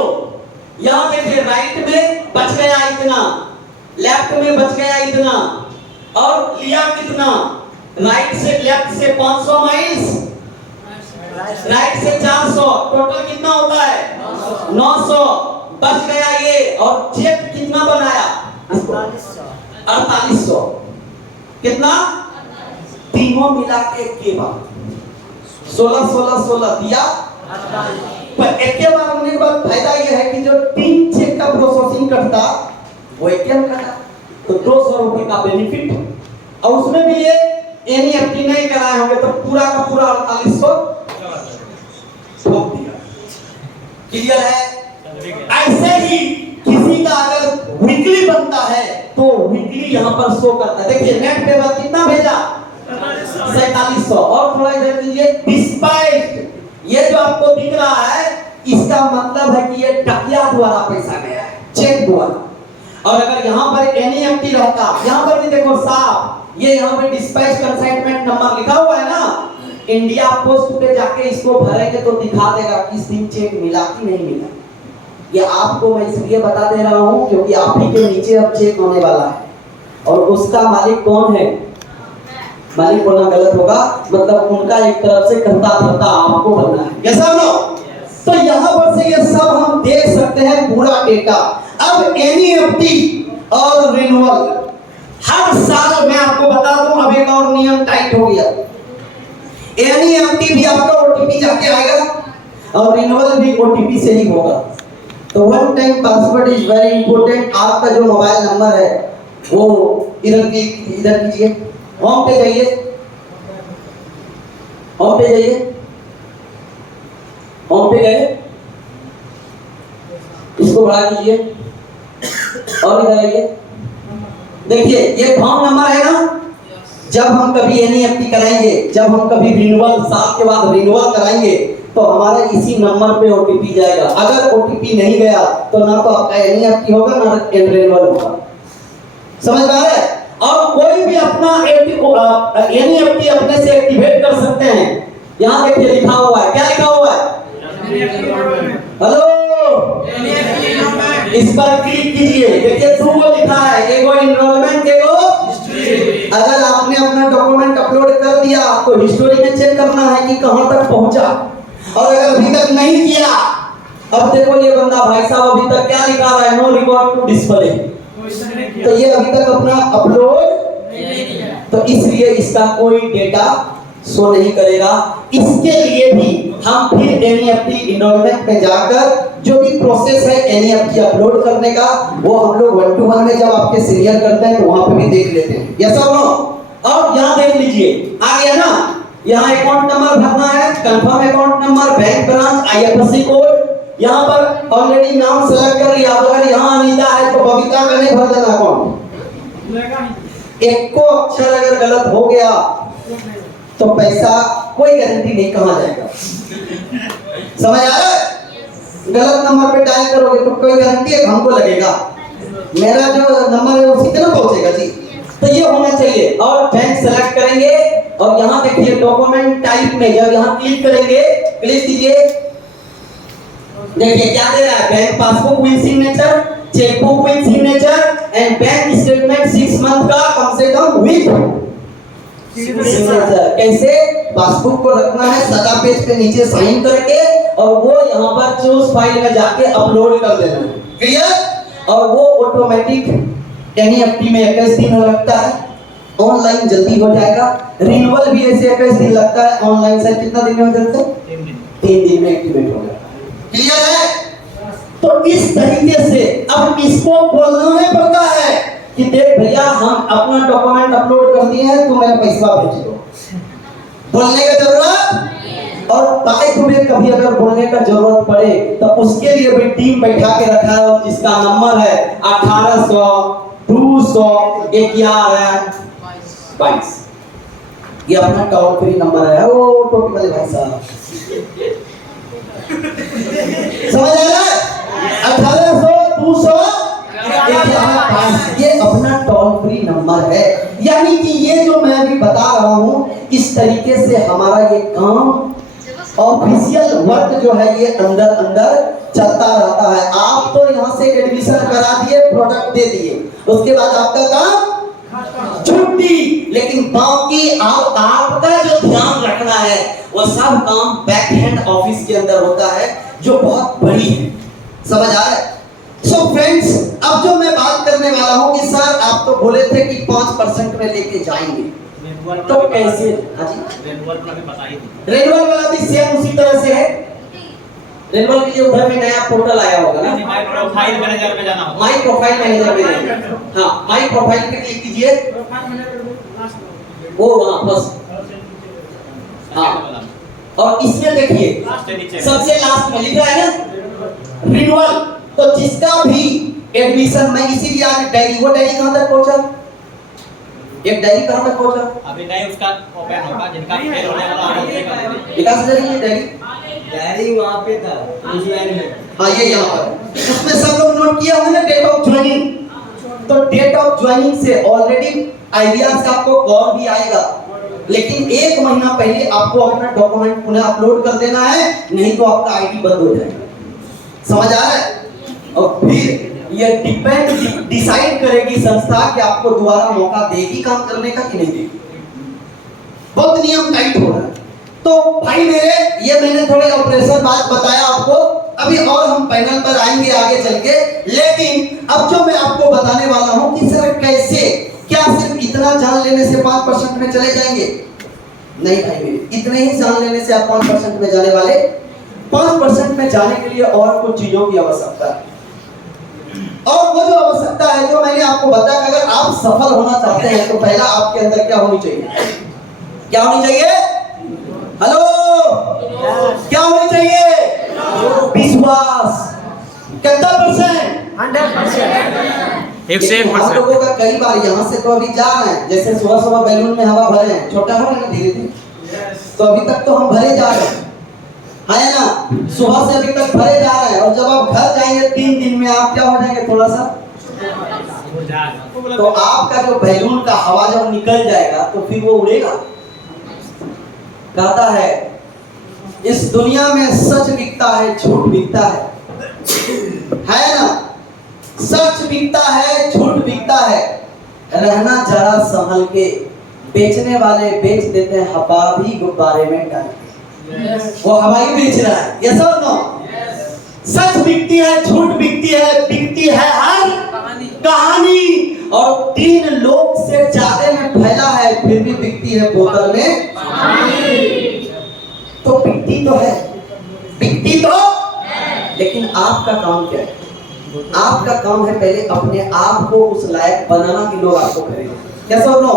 यहाँ देखिए राइट में बच गया इतना, लेफ्ट में बच गया इतना, और लिया कितना? राइट से लेफ्ट से 500 माइल्स, राइट से 400, टोटल कितना होता है? 900 बच गया ये। और चेक कितना बनाया? 4800। कितना? तीनों मिला के बाद 16 दिया। पर एक के बार होने के बाद फायदा यह है कि जो 3 चेक का प्रोसेसिंग करता वो एक कटा, तो 200 रुपए का बेनिफिट। और उसमें भी ये एनईएफटी नहीं कराए होंगे तो पूरा का पूरा 4800 ठोक दिया। क्लियर है? ऐसे ही किसी का अगर वीकली बनता है तो वीकली यहाँ पर शो करता है। देखिए नेट पेपर कितना भेजा? 4700। और थोड़ा इधर कीजिए, डिस्पाइट ये जो आपको दिख रहा है इसका मतलब है कि ये टकिया द्वारा पैसा गया है, चेक द्वारा। और अगर यहाँ पर एनईएफटी रहता, यहाँ पर भी देखो साफ, ये यहाँ पे डिस्पैच कंसाइनमेंट नंबर लिखा हुआ है ना, इंडिया पोस्ट पे जाके इसको भरेंगे तो दिखा देगा किस दिन चेक मिला कि नहीं मिला। ये आपको मैं इसलिए बता दे रहा हूँ क्योंकि आप ही के नीचे अब चेक होने वाला है और उसका मालिक कौन है? मालिक बोलना गलत होगा, मतलब उनका एक तरफ से करता धरता आपको बनना है। कैसा लो? तो यहाँ पर से ये सब हम देख सकते हैं पूरा डेटा। अब एनईएफटी और रिन्यूअल हर साल मैं आपको बता दूं, अब एक और नियम टाइट हो गया। एनईएफटी भी आपका ओटीपी जाके आएगा और रिन्यूअल भी ओटीपी से ही होगा। तो one time password is very important. आपका जो मोबाइल नंबर है वो इधर कीजिए, होम पे जाइए, होम पे जाइए, होम पे गए, इसको बढ़ा दीजिए और इधर आइए। देखिए ये फॉर्म नंबर है ना, जब हम कभी एनईएफटी कराएंगे, जब हम कभी रिन्यूअल, साल के बाद रिन्यूअल कराएंगे, तो हमारा इसी नंबर पे ओटीपी जाएगा। अगर ओटीपी नहीं गया तो ना तो आपका एनईएफटी होगा ना रिन्यूअल होगा। समझ में आ रहा है? और कोई भी अपना एनईएफटी अपने से एक्टिवेट कर सकते हैं। यहाँ देखिए लिखा हुआ है, क्या लिखा हुआ है? हेलो, इस पर क्लिक कीजिए। देखिए दो लिखा है, एगो एनरोलमेंट, एगो हिस्ट्री। अगर आपने अपना डॉक्यूमेंट अपलोड कर दिया तो हिस्ट्री में चेक करना है कि कहां तक पहुंचा, और अगर अभी तक नहीं किया, अब देखो ये बंदा भाई साहब अभी तक क्या लिखा हुआ है, नो रिकॉर्ड टू डिस्प्ले, तो ये अभी तक अपना अपलोड, तो इसलिए इसका कोई डेटा शो नहीं करेगा। इसके लिए भी हम फिर एनईएफटी एनरोलमेंट में जाकर जो भी प्रोसेस है एनईएफटी अपलोड करने का, वो हम लोग 1 to 1 में जब आपके सीनियर करते हैं तो वहां पे भी देख लेते हैं। यस और नो? और यहां देख लीजिए, आ गया ना, यहाँ अकाउंट नंबर भरना है, confirm account number, bank branch, IFSC code. यहाँ पर ऑलरेडी नाम सेलेक्ट कर लिया, अगर यहाँ अनीता है तो बबीता का नहीं भर देना अकाउंट। एक को अक्षर अगर गलत हो गया तो पैसा कोई गारंटी नहीं, कहां जाएगा। समझ आ रहा है? गलत नंबर पे डायल करोगे तो कोई गारंटी है हमको लगेगा, मेरा जो नंबर है उसी तरह पहुंचेगा जी। तो ये होना चाहिए। और बैंक सेलेक्ट करेंगे और यहाँ देखिए डॉक्यूमेंट टाइप में जब यहाँ क्लिक करेंगे, क्लिक कीजिए, देखिए क्या दे रहा है, bank passbook with signature, chequebook with signature and bank statement 6 month का कम से कम विद सिग्नेचर। कैसे? पासबुक को रखना है सदा पेज पे नीचे साइन करके, और वो यहाँ पर चूज फाइल में जाके अपलोड कर देना है। क्लियर? और वो ऑटोमेटिक एनईएफटी में 21 दिन लगता है, ऑनलाइन जल्दी हो जाएगा। रिन्यूअल भी ऐसे 21 दिन लगता है, ऑनलाइन से कितना दिन में हो जाता है? 3 दिन में एक्टिवेट हो जाता है। क्लियर है? तो इस तरीके से अब इसको बोलना है पड़ता है कि देख भैया हम अपना डॉक्यूमेंट अपलोड कर दिए हैं, तू मेरा पैसा भेज दो। बोलने का जरूरत, और ताकि तुम्हें कभी अगर बोलने का जरूरत पड़े तो उसके लिए भी टीम बैठा के रखा है, जिसका नंबर है 1800 200 11 22। ये अपना टोल फ्री नंबर है। ओ टोपी वाले भाई साहब, समझ आ रहा है? 1800 200 ये अपना टोल फ्री नंबर है। यानी कि ये जो मैं अभी बता रहा हूं, इस तरीके से हमारा ये काम ऑफिशियल वर्क जो है ये अंदर अंदर चलता रहता है। आप तो यहाँ से एडमिशन करा दिए, प्रोडक्ट दे दिए, उसके बाद आपका काम छुट्टी। लेकिन बाकी आपका जो ध्यान रखना है वो सब काम बैक हैंड ऑफिस के अंदर होता है, जो बहुत बड़ी है। समझ आ रहा है? सो फ्रेंड्स, अब जो मैं बात करने वाला हूँ कि सर आप तो बोले थे कि 5% में लेके जाएंगे, तो कैसे? हाँ जी, रेनुअल वाला भी सेम उसी तरह से है। रेनुअल के लिए उधर में नया पोर्टल आया होगा ना, माई प्रोफाइल मैनेजर में जाना होगा। माई प्रोफाइल मैनेजर में जाना, हाँ माई प्रोफाइल पे क्लिक कीजिए, वो वहाँ बस, हाँ। और इसमें देखिए सबसे लास्ट में लिखा है ना रिन्यूअल, तो जिसका भी एडमिशन, मैं इसीलिए आज डायरी, वो डायरी कहां तक पहुंचा, एक डायरी कहां तक पहुंचा? अभी नहीं, उसका ओपन होगा, जिनका फेल होने वाला है विकास सर ये डायरी वहां पे था उस लाइन में। हाँ ये यहाँ पर, उसमें सब लोग नोट किया होंगे ना डेट ऑफ ज्वाइनिंग। तो डेट ऑफ ज्वाइनिंग से ऑलरेडी आइडियाज आपको कॉल भी आएगा, लेकिन 1 महीना पहले आपको अपना डॉक्यूमेंट पुनः अपलोड कर देना है, नहीं तो आपका आईडी बंद हो जाएगा। समझ आ रहा है? और फिर ये डिसाइड करेगी संस्था कि आपको दोबारा मौका देगी काम करने का कि नहीं देगी। बहुत नियम टाइट हो रहा है। तो भाई मेरे, ये मैंने थोड़े ऑपरेशन बात बताया आपको, अभी और हम पैनल पर आएंगे आगे चल के। लेकिन अब जो मैं आपको बताने वाला हूं कि सर कैसे, क्या सिर्फ इतना जान लेने से 5% में चले जाएंगे? नहीं भाई मेरे, इतने ही जान लेने से आप 5% में जाने वाले? 5% में जाने के लिए और कुछ चीजों की आवश्यकता है। और वो जो आवश्यकता है जो मैंने आपको बताया, अगर आप सफल होना चाहते हैं तो पहला आपके अंदर क्या होनी चाहिए? क्या होनी चाहिए? हेलो, क्या होनी चाहिए? विश्वास। कितना %? 100%। हम लोगों का कई बार यहाँ से तो अभी जा रहे हैं, जैसे सुबह सुबह बैलून में हवा भरे हैं, छोटा हो ना धीरे धीरे, तो अभी तक तो हम भरे जा रहे हैं, है ना। सुबह से अभी तक भरे जा रहे हैं, और जब आप घर जाएंगे 3 दिन में आप क्या हो जाएंगे, थोड़ा सा, तो आपका जो बैलून का हवा जब निकल जाएगा तो फिर वो उड़ेगा। कहता है इस दुनिया में सच बिकता है, झूठ बिकता है ना। सच बिकता है, झूठ बिकता है, रहना जरा संभल के, बेचने वाले बेच देते हैं हवा भी गुब्बारे में डाल के, वो हवा ही बेच रहा है, ये सब नो। सच बिकती है, झूठ बिकती है हर कहानी, और 3 लोग से ज्यादा में फैला है, फिर भी बिकती है बोतल में पानी। तो बिकती तो है, बिकती तो, लेकिन आपका काम क्या है? आपका काम है पहले अपने आप को उस लायक बनाना कि लोग आपको खरीदें। क्या सुनो,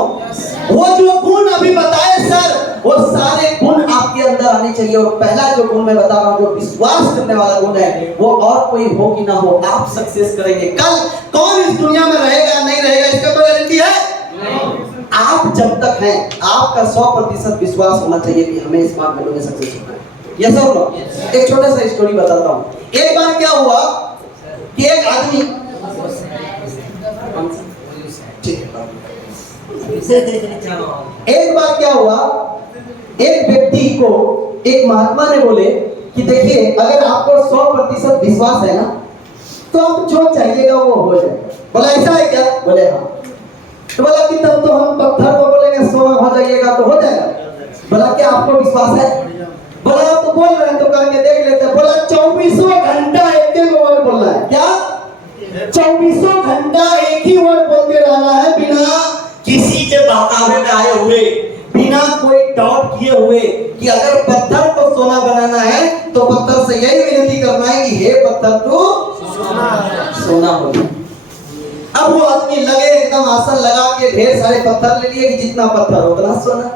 वो जो गुण अभी बताए सर, वो सारे गुण आपके अंदर आने चाहिए। और पहला जो गुण मैं बता रहा हूँ, जो विश्वास करने वाला गुण है, वो और कोई हो कि ना हो, आप सक्सेस करेंगे। कल कौन इस दुनिया में रहेगा नहीं रहेगा, इसका कोई गारंटी है? आप जब तक हैं, आपका 100% विश्वास होना चाहिए कि हमें इस बात में लोग सक्सेस होना है। ये सब एक छोटा सा स्टोरी बताता हूँ। एक बार क्या हुआ कि एक आदमी, एक बार क्या हुआ, एक व्यक्ति को एक महात्मा ने बोले कि देखिए, अगर आपको 100% विश्वास है ना, तो आप जो चाहिएगा वो हो जाएगा। बोला ऐसा है क्या? बोले हाँ। तो बोला कि तब तो हम पत्थर को बोलेंगे सोना हो जाइएगा तो हो जाएगा। बोला क्या आपको विश्वास है? बोला आप तो बोल रहे हैं, तो करके देख लेते हैं। बोला 24 घंटा एक ही वर्ड बोलना है। क्या 24 घंटा एक ही वर्ड बोलते रहना है, बिना किसी के बहकावे में आए हुए, बिना कोई डाउट किए हुए कि अगर पत्थर को सोना बनाना है तो पत्थर से यही विनती करना है कि हे पत्थर तू सोना हो जाए। अब वो आदमी लगे एकदम आसन लगा के ढेर सारे पत्थर ले लिए कि जितना पत्थर उतना सोना,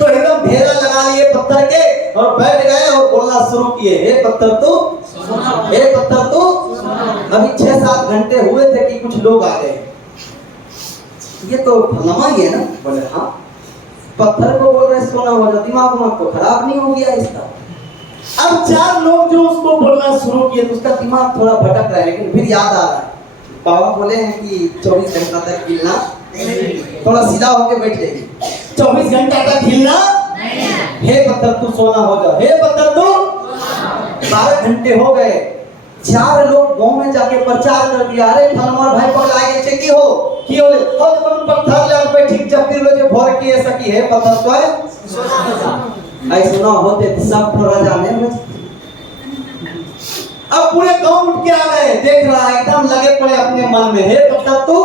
तो एकदम ढेरा लगा लिए पत्थर के और बैठ गए और बोलना शुरू किए, हे पत्थर तू, हे पत्थर तू। अभी 6-7 घंटे हुए थे कि कुछ लोग आ गए, ये तो फलमा ही है ना। बोले हाँ, पत्थर को बोल रहे सोना हो जाए, दिमाग तो खराब नहीं हो गया इसका। अब 4 लोग जो उसको बोलना शुरू किए तो उसका दिमाग थोड़ा भटक रहा है, लेकिन फिर याद आ रहा है, बाबा बोले हैं कि 24 घंटा तक हिलना, थोड़ा सीधा होके बैठ जाइए, 24 घंटा तक हिलना, हे पत्थर तू सोना हो जा, हे पत्थर तू। 12 घंटे हो गए, 4 लोग गांव में जाके प्रचार कर दिया, अरे फलमार भाई पकड़ा के की हो कि हो तुम पत्थर ले बैठी जब फिर रोजे भर के सकी है पत्थर तो है ऐसे ना होते तो सब थोड़ा जाने में। अब पूरे गांव उठ के आ गए, देख रहा है एकदम लगे पड़े अपने मन में, हे पत्थर तू।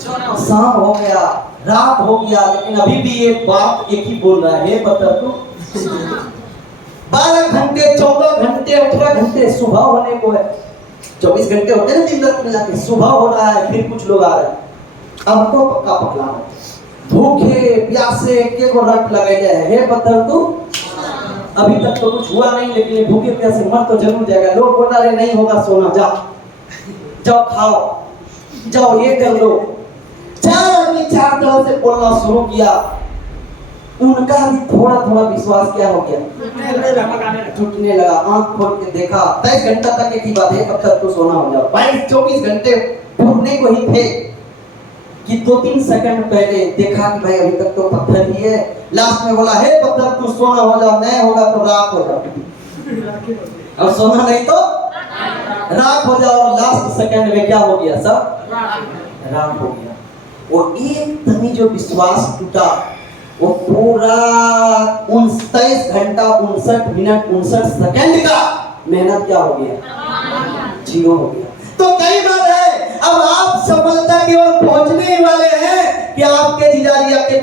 शाम हो गया, रात हो गया, लेकिन अभी भी ये बात एक ही बोल रहा है, हे पत्थर तू। 12 घंटे, 14 घंटे, 18 घंटे, सुबह होने को है, 24 घंटे होते हैं दिन रात मिला के, सुबह हो रहा है, फिर कुछ लोग आ रहे हैं। अब तो पक्का पकड़ा है, भूखे प्यासे के को रट लगे हैं, हे पत्थर तू। अभी तक तो कुछ हुआ नहीं, लेकिन भूखे प्यासे मर तो जरूर जाएगा। लोग बोल रहे नहीं होगा सोना, जाओ खाओ, जाओ ये कर लो। 4 आदमी 4 तरह से बोलना शुरू किया, उनका भी थोड़ा थोड़ा विश्वास क्या हो गया, टूटने लगा। आंख खोल के देखा, 23 घंटा तक एक ही बात है, पत्थर तो सोना हो जाओ। 22-24 घंटे पूरने को ही थे कि 2-3 सेकंड पहले देखा कि भाई अभी तक तो पत्थर ही है। लास्ट में बोला, हे पत्थर तू सोना हो जाओ, नहीं होगा तो राख हो जाओ, और सोना नहीं तो राख हो जाओ। और लास्ट सेकंड में क्या हो गया, सब राख हो गया। और एक तनी जो विश्वास टूटा, वो पूरा 23 घंटा 59 मिनट 59 सेकंड का मेहनत क्या हो गया, जीरो हो गया। तो कई बार है, अब आप सफलता की ओर पहुंचने वाले हैं कि आपके जीजाजी आपके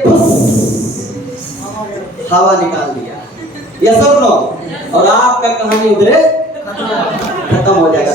हवा निकाल दिया, ये सब लोग, और आपका कहानी उधरे खत्म हो जाएगा।